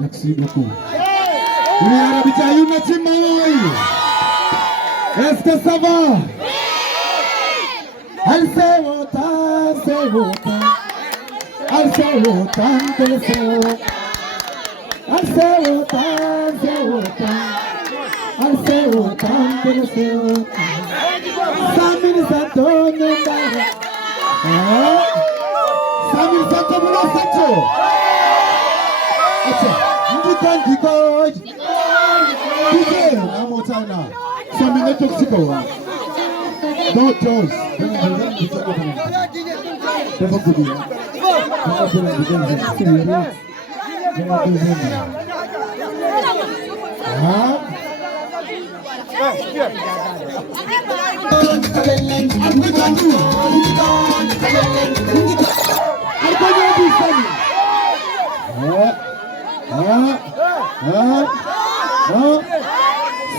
Merci beaucoup. Oui, Arabica, Unity Maui. Est-ce que ça va? Elle sait autant, c'est autant. Elle sait autant, elle sait autant. Elle sait autant, c'est autant. Elle sait autant, elle sait autant. Samir Santonio Ndara. Samir Santonio Sancho. Ndikon. DJ, one more time now. Samir Toxico. Don't toast.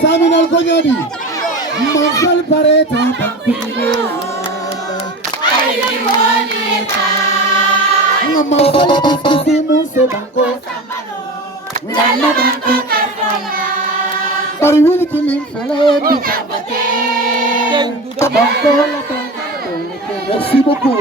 Samin Al-Konyadi Mansal Pareta Mansal Paskisimu Sebanko Nana Banko Pariwili Kilim Felebi Banko Merci beaucoup.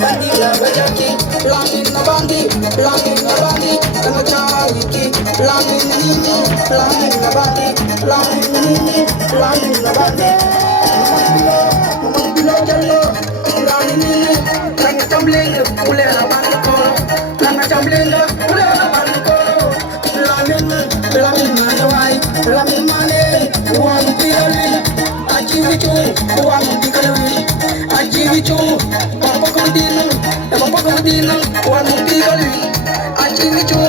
bandi la bajaki, lami na bandi, lami na bandi, kama chawiki, lami na nini, lami na bandi, lami na nini, lami na bandi. Mama jallo, lami nini, kanga tumbling, ule la bandi ko, kanga tumbling, ule la bandi ko, lami na dawai, lami mane, uang tiali. Ajivichu, uang tikalui. Ajivichu, papa kodinang, uang tikalui. Ajivichu,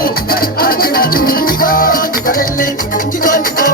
tikalele, tikalele,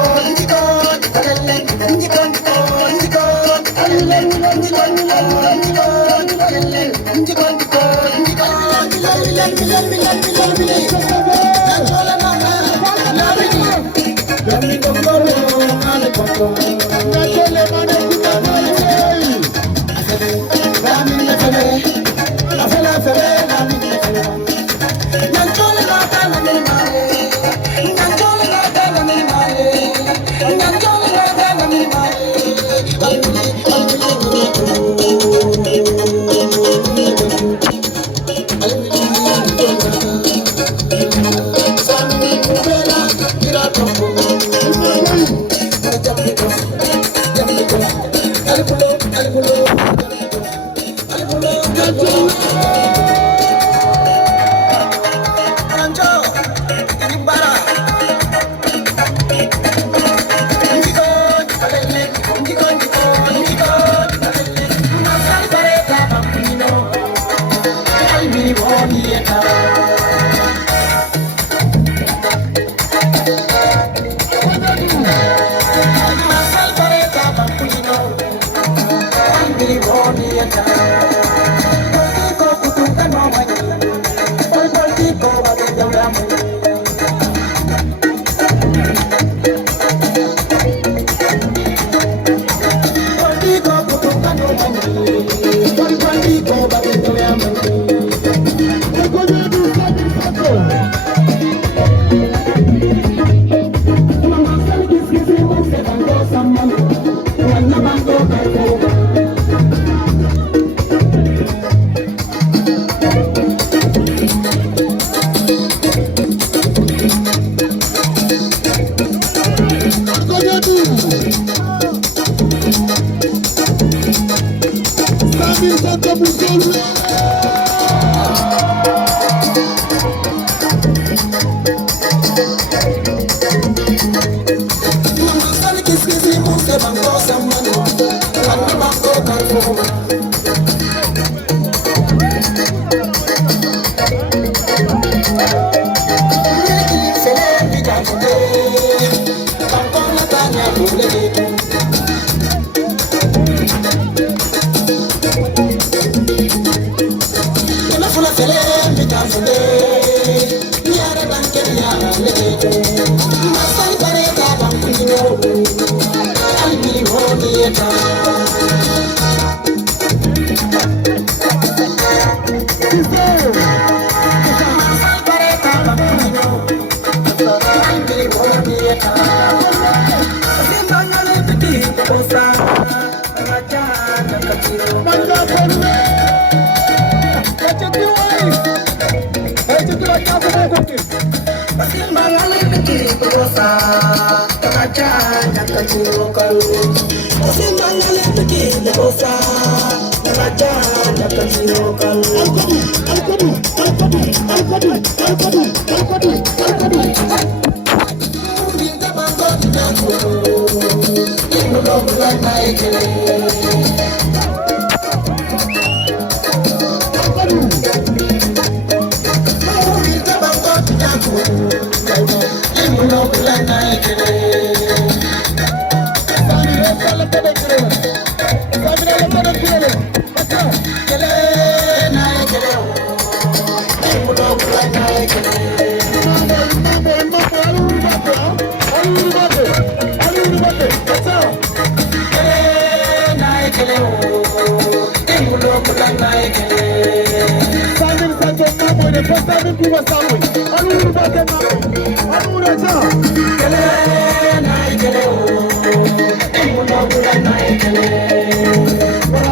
Para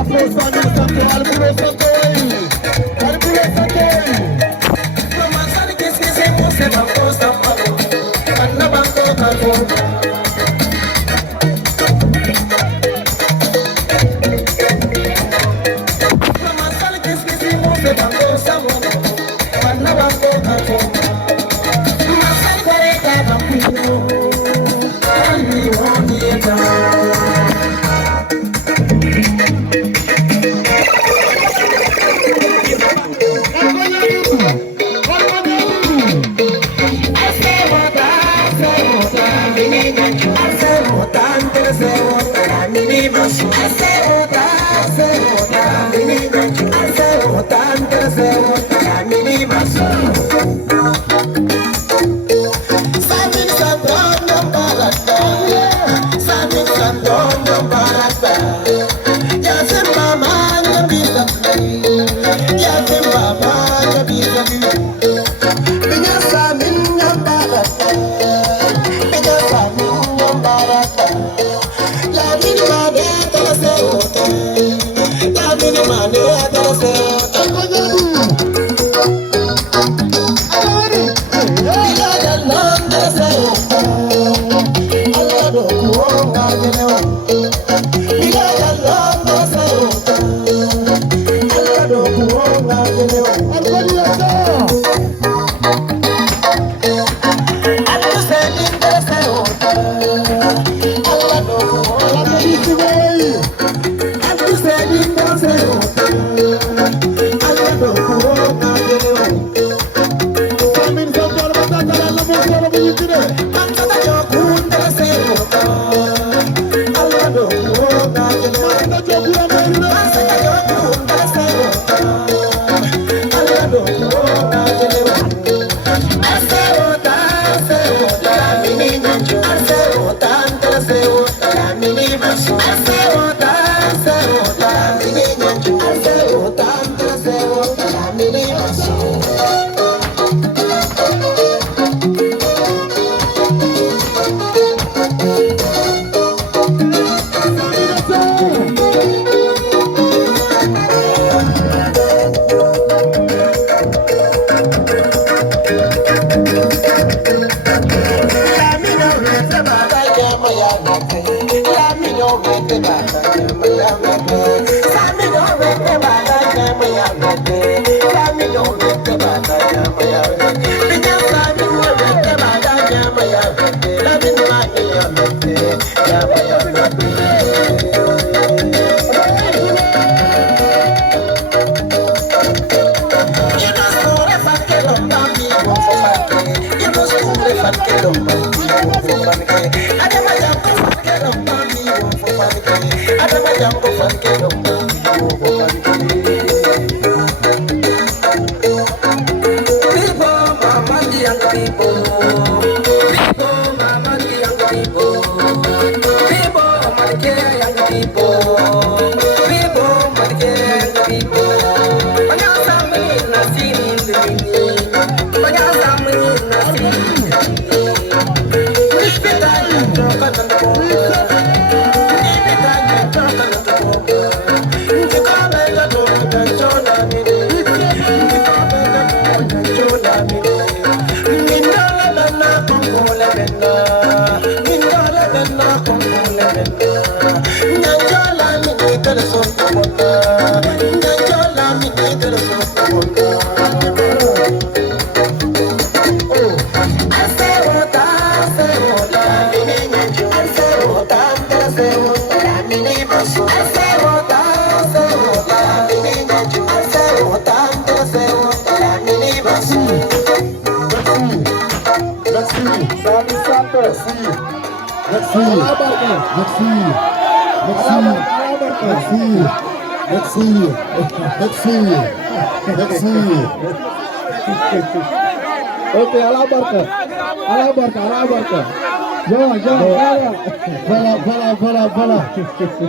Ok, Allah barka.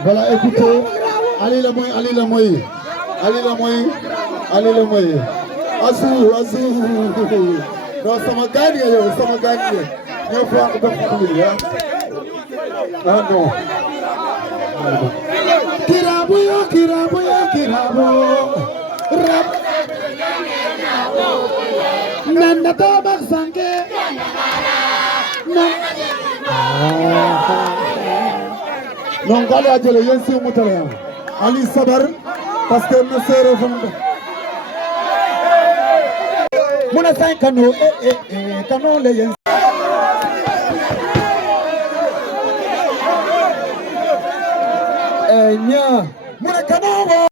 Voilà, écoutez, allez le moy. Azou. Non, ça m'a gagné. Il faut ah non. Kirabo. Rap. Nanda tabak sangke. Non kali ajele yensi mutale. Ali sabar parce que ne sero fond. Muna sain kano kano le yensi. Nya muna kano